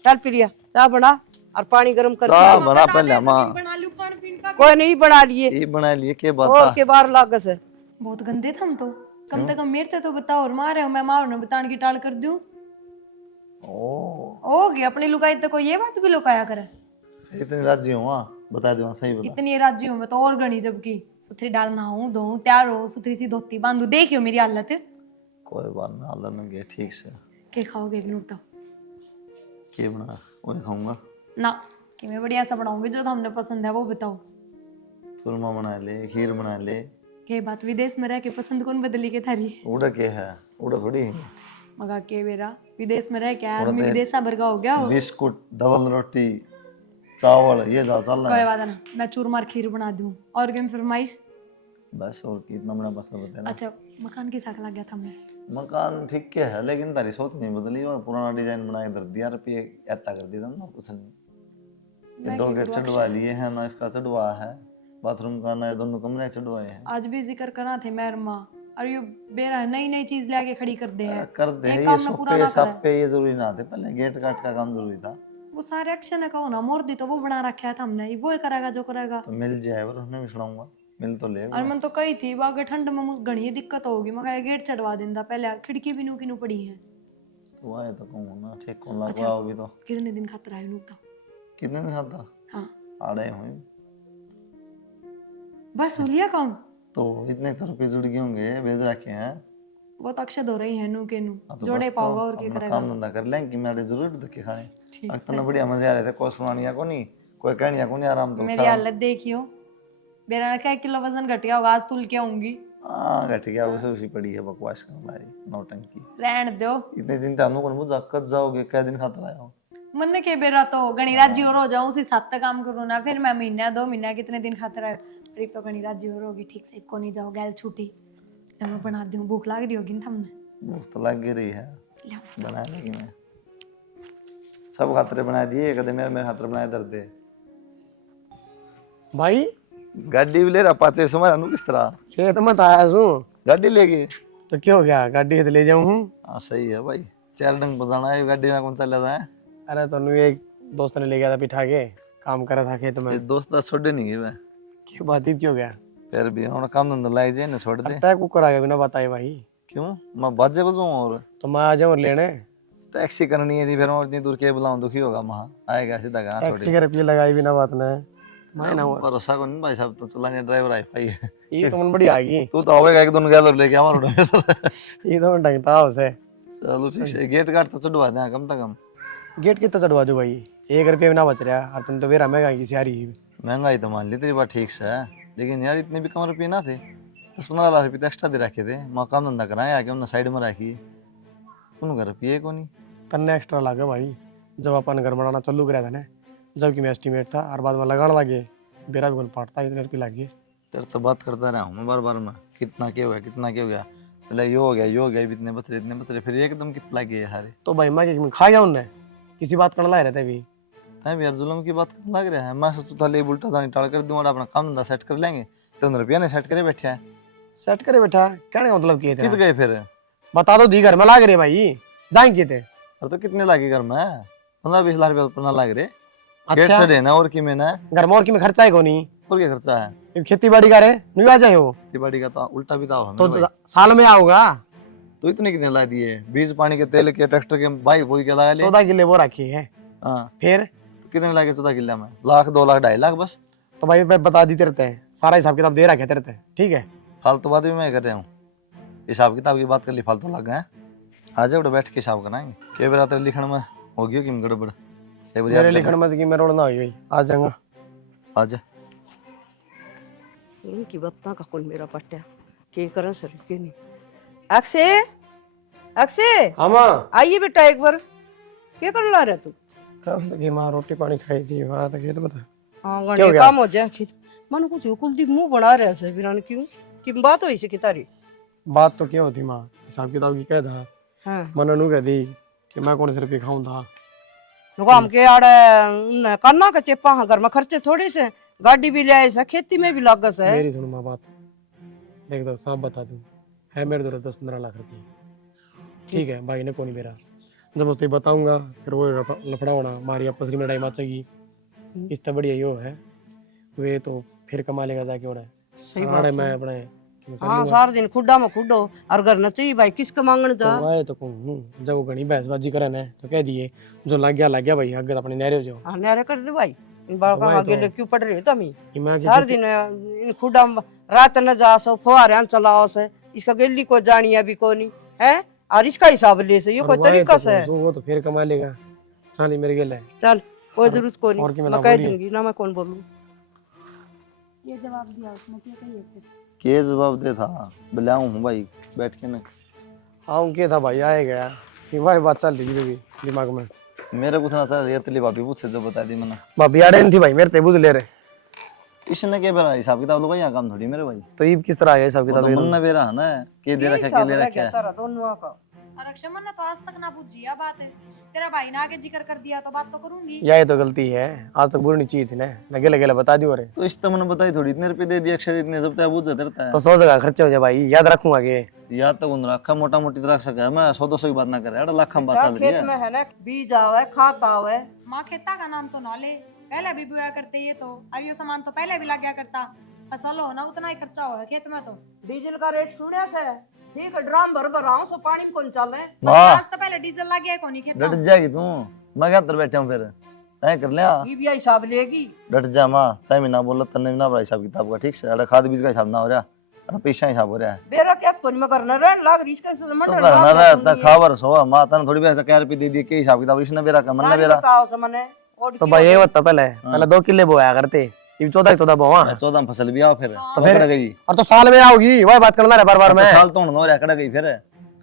चल प्रिया चाय बना और पानी गर्म कर चाह बना पहले माँ बना लूं खान पीन का। कोई नहीं बना लिए ये बना लिए के बात और था के बार लागस है बहुत गंदे थे हम तो कम से कम मेरे ते तो बताओ और मारे हो मैं मार ने बतान की टाल कर दूं। ओ हो गई अपनी लुकाई तो कोई ये बात भी लुकाया करे। इतने राजी हो माँ बता दो सही बता इतनी राज्य हूँ मैं तो और गणी जबकि सुथरी डालना हूँ धो तैयार हो सुथरी सी धोती बांधू देखियो मेरी हालत कोई बात ना, हाल लगे ठीक से। के खाओगे बिनु बताओ के बना वही खाऊंगा। ना, कि मैं बढ़िया सा बनाऊंगी जो हमने पसंद है वो बताओ। चूरमा बना ले, खीर बना ले। के बात विदेश में रह के पसंद कौन बदली के थारी? उड़ा के है, उड़ा थोड़ी है। मगा के बेरा विदेश में रह के उड़ा आदमी तो विदेशा भर का हो गया हो। बिस्कुट, डबल रोटी, चावल ये जा चल रहा कोई है। बात ना, मैं चूरमा और खीर बना दूं। और क्या फरमाइश? बस और कितना बड़ा मसला बता ना। अच्छा, मकान की साख लग गया था हमने। मकान ठीक के है लेकिन तारी सोच नहीं बदली और पुराना डिजाइन बना के धर दिया, रुपये ऐसा कर दिया ना कुछ नहीं। ये मैं दो क्या गेट करूं चढ़वा अक्षय? लिए हैं ना, इसका चढ़वा है, बाथरूम का ना, दोनों कमरे चढ़वाए हैं। आज भी जिक्र करा थे मेरे माँ, और ये बेरा नई नई चीज लेके खड़ी कर दे है। कर दे एक ये काम में पूरा सोफे ना करे। सप्पे ये जरूरी ना थे, पहले गेट काट का काम जरूरी था। वो सारे एक्शन है कहो ना, मोर दी तो वो बना रखा था हमने, वो ही करेगा जो करेगा। तो मिल जाए और उसने भी सुनाऊंगा, मिल तो ले। और मन तो कही थी बागे ठंड में मुझे घनी दिक्कत होगी, मैं कहा गेट चढ़वा देंदा, पहले खिड़की भी नू की नू पड़ी है। तो आए तो कहूँ ना, ठीक कौन अच्छा। लगवा होगी तो। कितने दिन खातर आए नू बताओ? कितने दिन खाता हाँ, आ रहे हुए बस हो लिया काम। तो इतने तो रुपये जुड़ गए होंगे, भेज रखे हैं। वो तो अक्षय धो रही है नू के नू, हाँ तो जोड़े बस पाओगा तो और क्या अपना करेगा। काम धंधा कर लें कि मेरे जरूर धक्के खाए। ठीक अब तो बढ़िया मजे आ रहे थे, कोई सुनानिया को नहीं, कोई कहनिया को नहीं, आराम तो मेरी हालत देखियो, मेरा क्या किलो वजन घट गया होगा, आज तुल के आऊंगी। हाँ घट गया, उसे उसी पड़ी है बकवास करने वाली नौटंकी। रहन दो, इतने दिन तनु को मुझे कद जाओगे, क्या दिन खाता आया हो। मन ने के बेरा तो गणी राज्य और हो जाऊं, उसी हिसाब तक काम करूँ ना, फिर मैं महीना 2 महीना कितने दिन खातर आए, करीब तो गणी राज्य और होगी, ठीक से को नहीं जाओ गैल छूटी, मैं बना दूं। भूख लग रही होगी ना हमने, भूख तो लग ही रही है, लो। बना लेगी मैं। सब खातर बना दिए, कदे मेरे खातर बनाए दर्द दे। भाई गाड़ी भी ले रहा पाते समझ अनु किस तरह खेत मत आया सू गाड़ी लेके। तो क्यों गया गाड़ी तो ले जाऊं हूँ। हाँ सही है भाई, 4 डंग बजाना है गाड़ी में, कौन सा लेता है। अरे तनु एक दोस्त ने ले गया था बिठा के, काम कर रहा था खेत में। ये दोस्त तो छोड़े नहीं गए मैं, क्यों बात ही क्यों गया? फिर भी हम काम धंधा लाए जाए ना, छोड़ दे। तय कुकर आ गया बिना बताए भाई। क्यों मैं बाजे बजाऊं और तो मैं आ जाऊँ लेने। टैक्सी करनी है थी, फिर मैं इतनी दूर के बुलाऊं, दुखी होगा वहाँ आएगा सीधा कहाँ टैक्सी के रुपये लगाई बिना बात ने मैं ना हुआ। भरोसा को नहीं भाई साहब, तो चलाने ड्राइवर आई भाई है। ये तो मन बड़ी आ गई। तू तो होगा एक दोनों गैलर लेके हमारा ये तो मैं ढंगता उसे। चलो ठीक है, गेट काट तो चढ़वा दे कम से कम। गेट कितना चढ़वा दूं भाई, 1 रुपये भी ना बच रहा। और तुम तो बेरा महंगा की सारी। महंगाई तो मान ली तेरी बात ठीक से है, लेकिन यार इतने भी कम रुपये ना थे, 10-15 लाख रुपये तो एक्स्ट्रा दे रखे थे। मैं काम धंधा कराए आके उन्होंने साइड में रखी, उन घर रुपये को नहीं। तन्ने एक्स्ट्रा लगा भाई, जब अपन घर बनाना चालू कराया था ना, जबकि मैं एस्टिमेट था और बाद में लगाने लगे, बेरा भी कौन पाटता, इतने रुपये लग गए। तेरे तो बात करता रहा हूँ मैं बार बार में, कितना क्या हो गया, कितना क्या हो गया, पहले ये हो गया, ये हो गया, इतने बचरे, फिर एकदम कितना लगे सारे। तो भाई मैं खा गया उनने, किसी बात करने लग रहे थे अभी। तब यार जुल्म की बात करने लग रहा है। मैं सोचता था ले उल्टा जानी टाल कर दूँ और अपना काम धंधा सेट कर लेंगे, तो 1 रुपया ने सेट करे बैठे है। सेट करे बैठा, कहने का मतलब किए कित थे? गए फिर? बता दो दी घर में लाग रहे भाई, जाए किए थे? और तो कितने लागे घर में? 15-20 लाख रुपया अपना लाग रहे। गेट अच्छा से देना और की मैंने, घर में और की में खर्चा है को नहीं? और क्या खर्चा है? खेती बाड़ी करे नहीं आ जाए हो खेती बाड़ी का तो उल्टा भी था तो साल में आओगा। तो इतने कितने ला दिए? बीज पानी के तेल के ट्रैक्टर के बाइक बोई के लगा ले। 14 किले वो रखी है। हाँ फिर तो कितने लागे 14 किले में? लाख, 2 लाख, 2.5 लाख बस। तो भाई मैं बता दी तेरे ते, सारा हिसाब किताब दे रखे तेरे ते, ठीक है? फालतू बात भी मैं कर रहा हूँ, हिसाब किताब की बात कर ली, फालतू लग गए। आ जाओ बैठ के हिसाब कराएंगे। के बेरा तेरे लिखण में हो गयो कि गड़बड़? मेरे लिखण में कि मैं रोड़ना हुई भाई, आ जाऊंगा। आ जा। इनकी बत्ता का कौन मेरा पट्टा के करन सर के नहीं। अक्षय, अक्षय हाँ माँ। आइए बेटा एक बार, क्या कर ला रहा तू? काम तो माँ रोटी पानी खाई थी, वहाँ तक खेत में था। हाँ क्या हो गणे गया? काम हो जाए खेत। मन कुछ कुलदीप मुंह बना रहा है बिरान, क्यों की बात हुई से की तारी? बात तो क्या होती माँ, हिसाब किताब की कह था। हाँ मन अनु कह दी कि मैं कौन से रुपये खाऊं था। काम के आड़े करना का चेपा, हाँ घर में खर्चे थोड़े से, गाड़ी भी ले आए सा, खेती में भी लागस है। मेरी सुनो माँ बात, देख दो साफ बता दूं, है मेरे दो 10-15 लाख रुपये, ठीक है? भाई ने कौन मेरा, जब उससे बताऊंगा फिर वो लफड़ा होना, हमारी आपस में लड़ाई मचेगी। इससे बढ़िया यो है, वे तो फिर कमा लेगा जाके और सही बात मैं है। अपने हाँ सारा दिन खुड्डा में खुड्डो और घर न चाहिए भाई, किसका मांगने जा? तो आए तो कहूँ जब वो घनी बहसबाजी करे ना तो कह दिए जो लग गया भाई, आगे तो अपने नहरे हो जाओ। हाँ न्यारे कर दे भाई, इन बालका भाई आगे तो- ले क्यों पड़ रही हो तुम? इमा सारा दिन इन खुड्डा में रात न जा सो, फुहारे चलाओ से, इसका गेली को जानी अभी को नहीं, है और इसका हिसाब ले से ये कोई और वही तरीका तो से है। वो तो फिर कमा लेगा। चाली मेरे गेल है। चल कोई जरूरत को नहीं, और की मैं मैं ना कह बोलिए। दूंगी ना, मैं कौन बोलूं। ये जवाब दिया उसने क्या कहिए फिर के जवाब दे था बुलाऊं हूँ भाई बैठ के ना। हाँ उनके था भाई आए गया कि वही बात चल रही थी दिमाग में। मेरे पूछना था ये तली भाभी पूछ से जो बता दी मैंने। भाभी आड़े नहीं थी भाई मेरे ते बुझ ले रहे। इसने के बेरा हिसाब किताब लोग यहाँ काम थोड़ी मेरे भाई। तो ईब किस तरह आया सब वो तो किताब मन बेरा है ना के दे रखा के ले रखा है। तारा दोनों का और अक्षमन ने तो आज तक ना पूछी या बात है। तेरा भाई ने आगे जिक्र कर दिया तो बात तो करूंगी। यही तो गलती है। आज तक बुरी नहीं चाहिए थी ना लगे लगे बता दियो रे। तो इस तो मैंने बताई थोड़ी इतने रुपए दे दिए अक्षय इतने जब तक बुझ जाता है। तो 100 जगह खर्चे हो जाए भाई याद रखूंगा आगे। याद तक उन रखा मोटा मोटी रख सका मैं 100-200 की बात ना करे अरे लाख हम बात चल रही खेत में है। है ना बीज आवे खाद आवे। माँ खेता का नाम तो ना ले, पहले भी बोया करते ये तो, और ये सामान तो पहले भी लग गया करता। फसल हो ना उतना ही खर्चा हो खेत में तो। डीजल का रेट सुने से ठीक है, ड्राम भर भर आऊं सो पानी में कौन चले। वाह आज तो पहले डीजल लग गया कोनी खेत डट में। जाएगी तू। मैं क्या अंदर बैठा हूँ फिर तय कर लिया। ये भी हिसाब लेगी। डट जा माँ तय भी ना बोला तन्ने भी ना बड़ा हिसाब किताब का ठीक से अरे खाद बीज का हिसाब ना हो रहा अरे पैसा हिसाब हो रहा है। बेरा क्या कोनी में करना रहन लाग रही इसके से तो मंडल करना रहता खबर सो माँ तने थोड़ी पैसा क्या रुपये दे दिए के हिसाब किताब इसने बेरा का मन बेरा। बताओ समने और तो भाई ये बता पहले 2 किले बोया करते इब 14 बोआ। 14 फसल भी आओ फिर तो तो फिर गई और तो साल में आओगी वही बात करना है बार बार में। साल तो हो रहा कड़ा गई फिर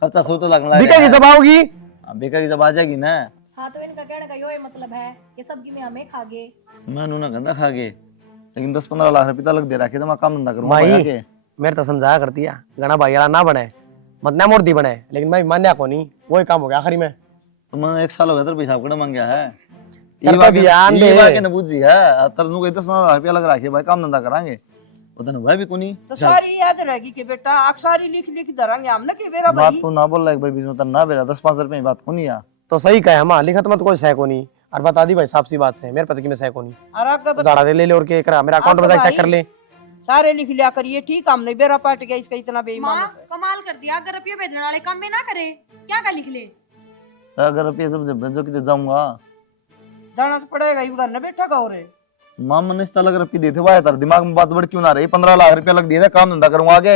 खर्चा सो तो लगना बिकेगी जब आओगी। बिकेगी जब आ जाएगी ना। हाँ तो इनका कहने का यो मतलब है ये सबकी में हमें खागे। मैं नूना गंदा खा गए लेकिन 10-15 लाख रुपया लग दे रखे तो मैं काम धंधा करूंगा माई भाई के। मेरे तो समझाया करती है गणा भाई वाला ना बने मत ना मूर्ति बने लेकिन मैं मान्या को नहीं वही काम हो गया आखिरी में। तो मैं 1 साल हो गया तेरे पेशाब कड़ा मांग गया है कर तो ध्यान दे। ये न बुझी है तरनु को 10-15 लाख रुपया लग रखे भाई काम धंधा करांगे उधर भाई भी कोनी तो सारी याद रहेगी कि बेटा अक्षारी लिख लिख धरांगे हम ना कि बेरा बात भाई। तो ना बोल रहा एक भाई बीच में ना बेरा 10-5 रुपए की बात कोनी आ। तो सही कहे हम लिखत मत कोई सह को नहीं और बता दी भाई साफ सी बात से मेरे पति की मैं सह को नहीं और आगे बता उधारा दे ले और के करा मेरा अकाउंट हाँ तो बता चेक भाई। कर ले। सारे लिख लिया करिए ठीक हमने बेरा पाट गया इसका इतना बेईमान माँ है। कमाल कर दिया, अगर रुपये भेजने वाले काम में ना करे क्या का लिख ले। अगर रुपये सब जब भेजो किते जाऊंगा जाना तो पड़ेगा ये घर में बैठा गौ रे। मां मन इस लग रुपये देते हुआ तार दिमाग में बात बढ़ क्यों ना रही 15 लाख रुपया लग दिए थे काम धंधा करूंगा आगे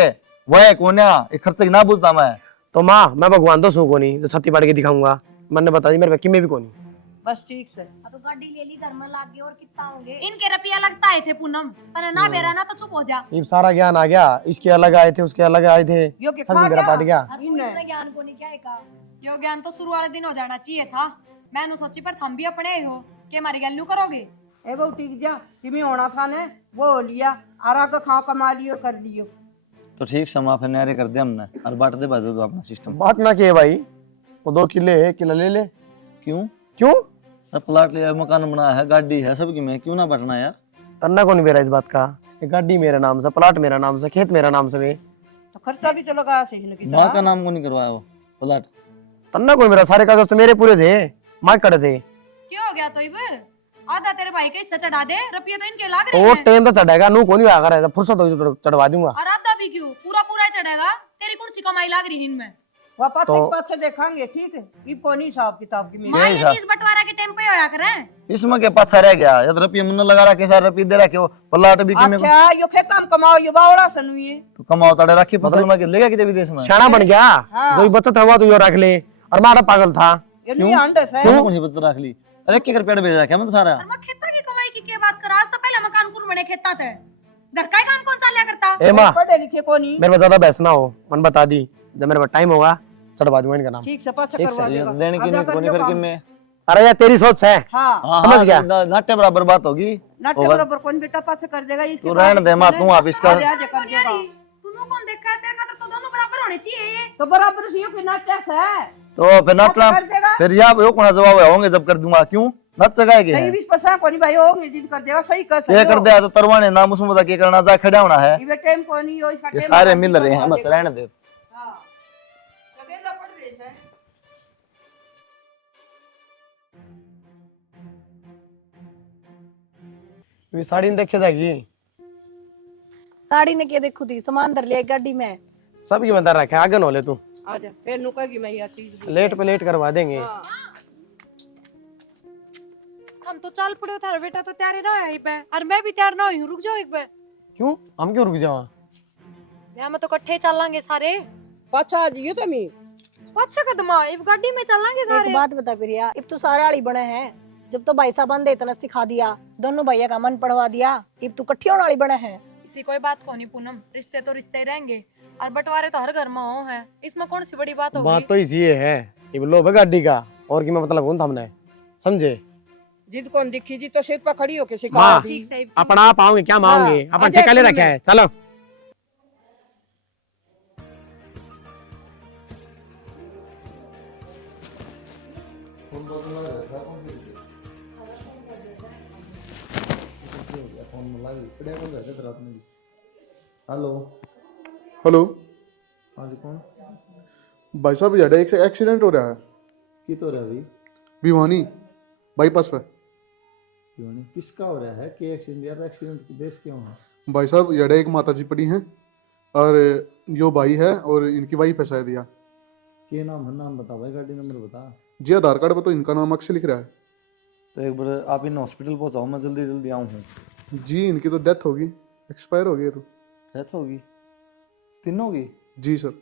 वह कोन्या एक खर्चे की ना बुझता मैं। तो माँ मैं भगवान तो सू को नहीं जो छत्ती पाड़ के दिखाऊंगा मैंने बता दी मेरे पे में भी को नहीं। बस ठीक से तो गाड़ी ले ली घर में लाग गए और कितना होंगे। इनके रुपया लगता है थे पूनम पर ना बेरा ना तो चुप हो जा। ये सारा ज्ञान आ गया इसके अलग आए थे उसके अलग आए थे यो के सब खा मेरा गया। पाट गया। इनने ज्ञान को नहीं क्या है का। यो ज्ञान तो शुरू वाले दिन हो जाना चाहिए था। मैंने सोची पर थम भी अपने ही हो कि हमारी गैल्यू करोगे। ए वो टिक जा तिमी होना था ने वो हो लिया आरा का खाओ कमा लियो कर लियो। तो ठीक समा फिर न्यारे कर दे हमने और बांट दे बाजू तो अपना सिस्टम। बात ना किए भाई वो 2 किले है किला ले ले। क्यों क्यों अरे प्लाट लिया मकान बनाया है गाड़ी है सबकी में क्यों ना बटना यार। तन्ना को नहीं बेरा इस बात का ये गाड़ी मेरा नाम से प्लाट मेरा नाम से खेत मेरा नाम से वे तो खर्चा भी तो लगाया सही न की माँ का नाम को नहीं करवाया वो प्लाट। तन्ना को मेरा सारे कागज तो मेरे पूरे थे माँ कड़े थे। क्यों हो गया तो इब आधा तेरे भाई का हिस्सा चढ़ा दे, रुपये तो इनके लाग तो रहे वो हैं। टाइम तो चढ़ेगा नू को नहीं आगा रहा फुर्सत होगी तो चढ़वा दूंगा। और आधा भी क्यों पूरा पूरा ही चढ़ेगा, तेरी कौन सी कमाई लाग रही है इनमें। वह पाछे तो- पाछे देखेंगे ठीक है ये कोनी हिसाब किताब की मेरी। माँ ये हिसाब। चीज बंटवारा के टाइम पे होया करे। इसमें क्या पाछा रह गया या तो रुपये मुन्ना लगा रखे सारे रुपये दे रखे हो प्लाट भी किमें अच्छा यो खेत हम कमाओ यो बावड़ा सनु ये तो कमाओ तड़े रखी फसल में ले गया किते विदेश में। शाना बन गया हाँ। जो बचत हुआ तो यो रख ले और मारा पागल था। ये नहीं अंडस है। क्यों कौन सी बचत रख ली अरे एक एक रुपया भेज रखे मैं तो सारा। और मैं खेता की कमाई की क्या बात कर, आज तो पहले मकान कुल बने खेता थे, घर का ही काम कौन चा लिया करता। ए माँ पढ़े लिखे कोनी मेरे पास ज्यादा बहस ना हो मन बता दी जब मेरे पास टाइम होगा चढ़वा दूंगा इनका नाम। ठीक से पाछे ठीक करवा ये देगा। तो देने की आजा नहीं तो कर नहीं लियो फिर काम। किमें। अरे यार तेरी सोच है हाँ हाँ समझ गया। नाट्य बराबर बात होगी। नाट्य होगा। बराबर कौन बेटा पाछे कर देगा इसके तू बाद रहने दे माँ, इसने- तू आप इसका- आजे आजे कर देगा। तूने कौन देखा है, तेरे खातर तो दोनों बराबर होने चाहिए ये। तो बराबर से यो कि नाट्य से है तो फिर नाटला कर देगा। फिर यहाँ पे कौन जवाब होंगे जब कर दूंगा क्यों नच सकाएगी कहीं भी पसा कोनी भाई होंगे जिद कर देगा सही कर ये कर दिया तो तरवाने नाम उसमें बता के करना जा खड़ा होना है। ये टाइम कोनी यो इसका ये टाइम सारे कोनी मिल रहे हैं करवा बस देगा। रहने दे। हाँ तो गेंदा पड़ रही है। ये साड़ी नहीं देखे जाएगी साड़ी ने क्या देखो थी सामान धर लिया गाड़ी में। सबकी बता रखे आगे न हो ले तू आजा फिर नुकेगी मैं यह चीज लेट पे लेट करवा देंगे। हाँ। हम तो चल पड़े, थारा बेटा तो तैयार ना है पे, और मैं भी तैयार ना हुई हूँ, रुक जाओ एक बार। क्यों हम क्यों रुक जावा मैं तो इकट्ठे चलांगे सारे। पाछा जियो तमी पाछे कदम आ इब गाड़ी में चलांगे एक सारे। बात बता प्रिया, अब तो सारे आली बने हैं। जब तो भाई साहब ने इतना सिखा दिया, दोनों भैया का मन पढ़वा दिया, अब तू कट्ठी होने वाली बने हैं। इसी कोई बात को नहीं पूनम, रिश्ते तो रिश्ते ही रहेंगे और बंटवारे तो हर घर में हो है, इसमें कौन सी बड़ी बात होगी। बात तो इसी है, ये लोभ है गाड़ी का, और की मैं मतलब हूं हमने, समझे? जिद कौन दिखी जी तो सिर पर खड़ी होके सिखा माँ, दी। ठीक से अपना आप आओगे क्या मांगे, हाँ, अपन अजय ठेका ले तुम रखा ले। है, चलो। हेलो। हेलो हाँ जी, कौन? भाई साहब, यार एक एक्सीडेंट हो रहा है की तो रहा भाई? भिवानी बाईपास पे। दीवानी किसका हो रहा है? के एक्सीडेंट यार, एक्सीडेंट की देश क्यों है? भाई साहब, यार एक माता जी पड़ी हैं और यो भाई है और इनकी वाइफ है शायद। या के नाम है? नाम बता भाई, गाड़ी नंबर बता। जी आधार कार्ड पर तो इनका नाम अक्सर लिख रहा है। तो एक बार आप इन हॉस्पिटल पहुंचाओ, मैं जल्दी जल्दी आऊँ हूँ। जी इनकी तो डेथ होगी, एक्सपायर हो गई है तो। डेथ होगी? तीनों की? जी सर।